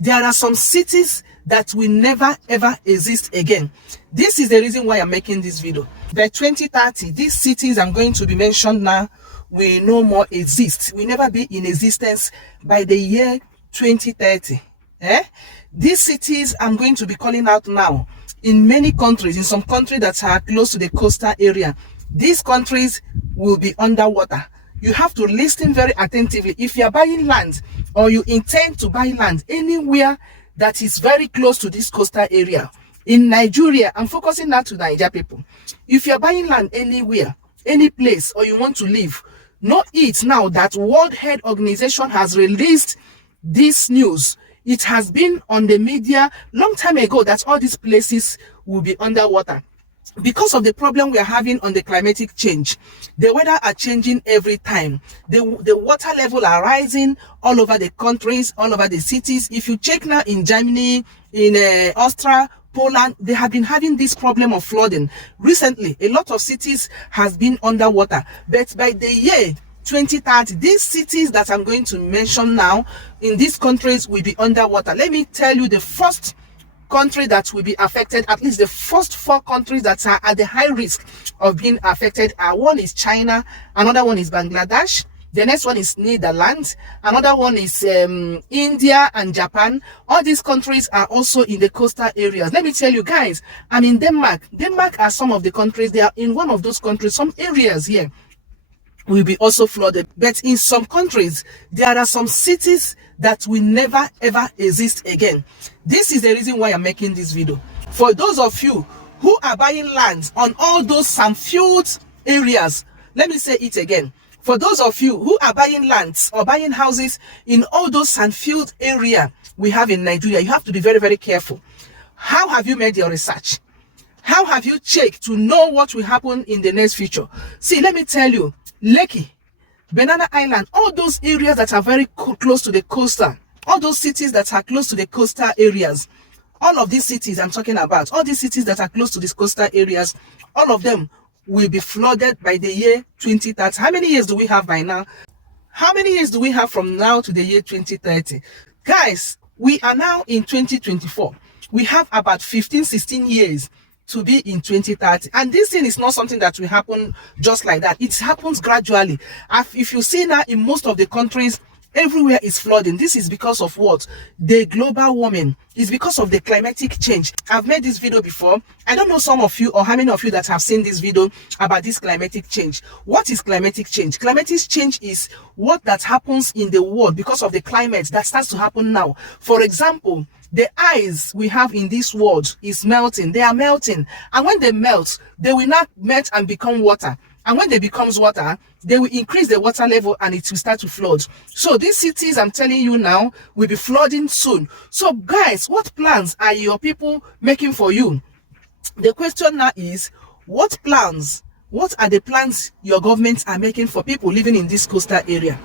There are some cities that will never ever exist again. This is the reason why I'm making this video. By 2030, these cities I'm going to be mentioned now will no more exist, will never be in existence by the year 2030. These cities I'm going to be calling out now, in many countries, in some countries that are close to the coastal area, these countries will be underwater. You have to listen very attentively. If you are buying land or you intend to buy land anywhere that is very close to this coastal area, in Nigeria, I'm focusing now to Nigeria people. If you are buying land anywhere, any place, or you want to live, know it now that World Health Organization has released this news. It has been on the media long time ago that all these places will be underwater. Because of the problem we are having on the climatic change, the weather are changing every time. The water level are rising all over the countries, all over the cities. If you check now in Germany, in Austria, Poland, they have been having this problem of flooding. Recently, a lot of cities has been underwater. But by the year 2030, these cities that I'm going to mention now in these countries will be underwater. Let me tell you the first country that will be affected, at least the first 4 countries that are at the high risk of being affected are: one is China, another one is Bangladesh, the next one is Netherlands, another one is India and Japan. All these countries are also in the coastal areas. Let me tell you guys, I'm in Denmark. Denmark are some of the countries. They are in one of those countries. Some areas here will be also flooded. But in some countries, there are some cities that will never ever exist again. This is the reason why I'm making this video. For those of you who are buying land on all those sand-filled areas, let me say it again. For those of you who are buying lands or buying houses in all those sand-filled area we have in Nigeria, you have to be very, very careful. How have you made your research? How have you checked to know what will happen in the next future? See, let me tell you, Lekki, Banana Island, all those areas that are very close to the coastal, all those cities that are close to the coastal areas, all of these cities I'm talking about, all these cities that are close to these coastal areas, all of them will be flooded by the year 2030. How many years do we have by now? How many years do we have from now to the year 2030? Guys, we are now in 2024. We have about 15, 16 years to be in 2030, and this thing is not something that will happen just like that. It happens gradually. If you see now in most of the countries, everywhere is flooding. This is because of what? The global warming. It's because of the climatic change. I've made this video before. I don't know some of you or how many of you that have seen this video about this climatic change. What is climatic change? Climatic change is what that happens in the world because of the climate that starts to happen now. For example, the ice we have in this world is melting. They are melting, and when they melt, they will not melt and become water. And when they becomes water, they will increase the water level and it will start to flood. So these cities I'm telling you now will be flooding soon. So guys, what plans are your people making for you? The question now is, what plans, what are the plans your governments are making for people living in this coastal area?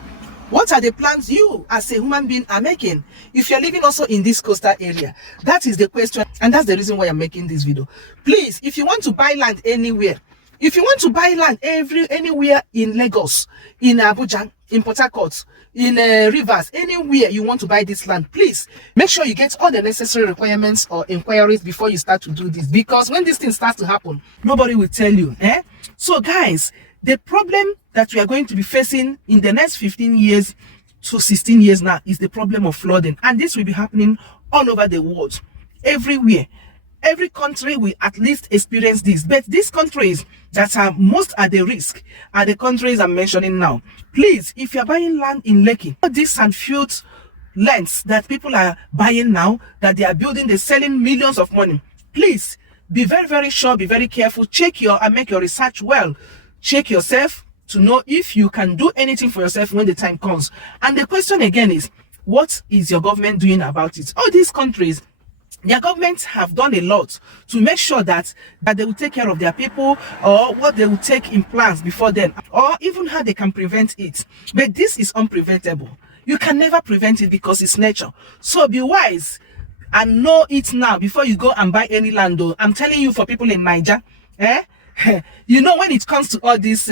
What are the plans you as a human being are making if you're living also in this coastal area? That is the question, and that's the reason why I'm making this video. Please, if you want to buy land anywhere, if you want to buy land anywhere in Lagos, in Abuja, in Port Harcourt, in Rivers, anywhere you want to buy this land, please make sure you get all the necessary requirements or inquiries before you start to do this, because when this thing starts to happen, nobody will tell you. So guys, the problem that we are going to be facing in the next 15 years to 16 years now is the problem of flooding, and this will be happening all over the world, everywhere. Every country will at least experience this, but these countries that are most at the risk are the countries I'm mentioning now. Please, if you're buying land in Lekki, all these sand-filled lands that people are buying now, that they are building, they're selling millions of money, please be very, very sure, be very careful, check and make your research well. Check yourself to know if you can do anything for yourself when the time comes. And the question again is, what is your government doing about it? All these countries, their governments have done a lot to make sure that they will take care of their people, or what they will take in plans before then, or even how they can prevent it. But this is unpreventable. You can never prevent it because it's nature. So be wise and know it now before you go and buy any land. I'm telling you, for people in Niger, you know, when it comes to all this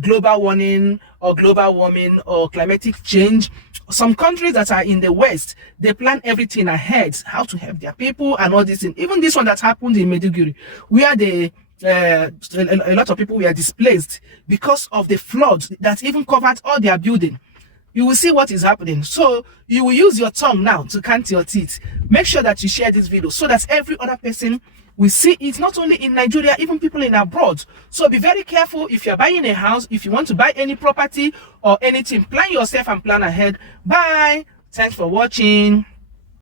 global warming or climatic change, Some countries that are in the West, they plan everything ahead, how to help their people and all this thing. Even this one that happened in Maiduguri, where a lot of people were displaced because of the flood that even covered all their building. You will see what is happening. So you will use your tongue now to count your teeth. Make sure that you share this video so that every other person will see it, not only in Nigeria, even people in abroad. So be very careful if you're buying a house, if you want to buy any property or anything, plan yourself and plan ahead. Bye. Thanks for watching.